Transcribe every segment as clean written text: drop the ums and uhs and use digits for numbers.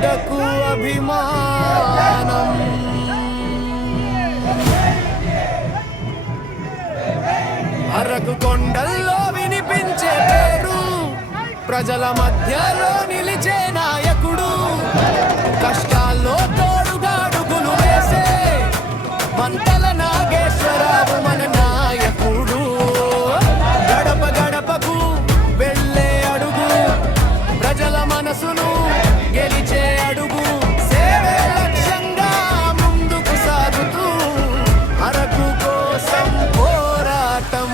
బిడ్డకు అభిమానం అరకు కొండల్లో వినిపించే పేరు ప్రజల మధ్యలో నిలిచే నాయకుడు కష్టాల్లో తోడుగాడుగులు వేసే మంటల నాగేశ్వరరావు మన నాయకుడు గడప గడపకు వెళ్ళే అడుగు ప్రజల మనసును గెలిచే అడుగు సేవే లక్ష్యంగా ముందుకు సాగుతూ అరకు కోసం పోరాటం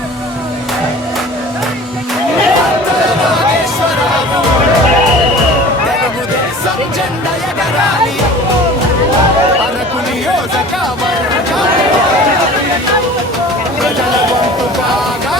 నాగేశ్వరరావు తెలుగుదేశం జెండా ఎగరాలి అరకు నియోజకవర్గం ప్రజల వంతు కాగా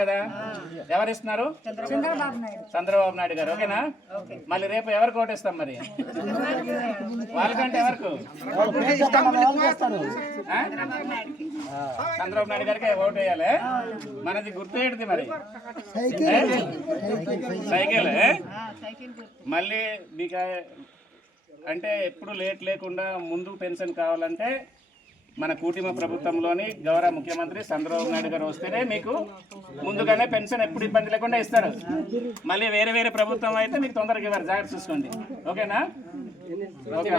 కదా ఎవరు ఇస్తున్నారు? చంద్రబాబు నాయుడు గారు. ఓకేనా? మళ్ళీ రేపు ఎవరికి ఓటేస్తాం మరి? వాళ్ళకంటే ఎవరికి? చంద్రబాబు నాయుడు గారికి ఓటు వేయాలి. మనది గుర్తు ఏంటిది మరి? సైకిల్. మళ్ళీ మీకు అంటే ఎప్పుడు లేట్ లేకుండా ముందు పెన్షన్ కావాలంటే మన కూటమి ప్రభుత్వంలోని గౌరవ ముఖ్యమంత్రి చంద్రబాబు నాయుడు గారు వస్తేనే మీకు ముందుగానే పెన్షన్ ఎప్పుడు ఇబ్బంది లేకుండా ఇస్తారు. మళ్ళీ వేరే వేరే ప్రభుత్వం అయితే మీకు తొందరగా ఇవ్వరు. జాగ్రత్త చూసుకోండి. ఓకేనా? ఓకే.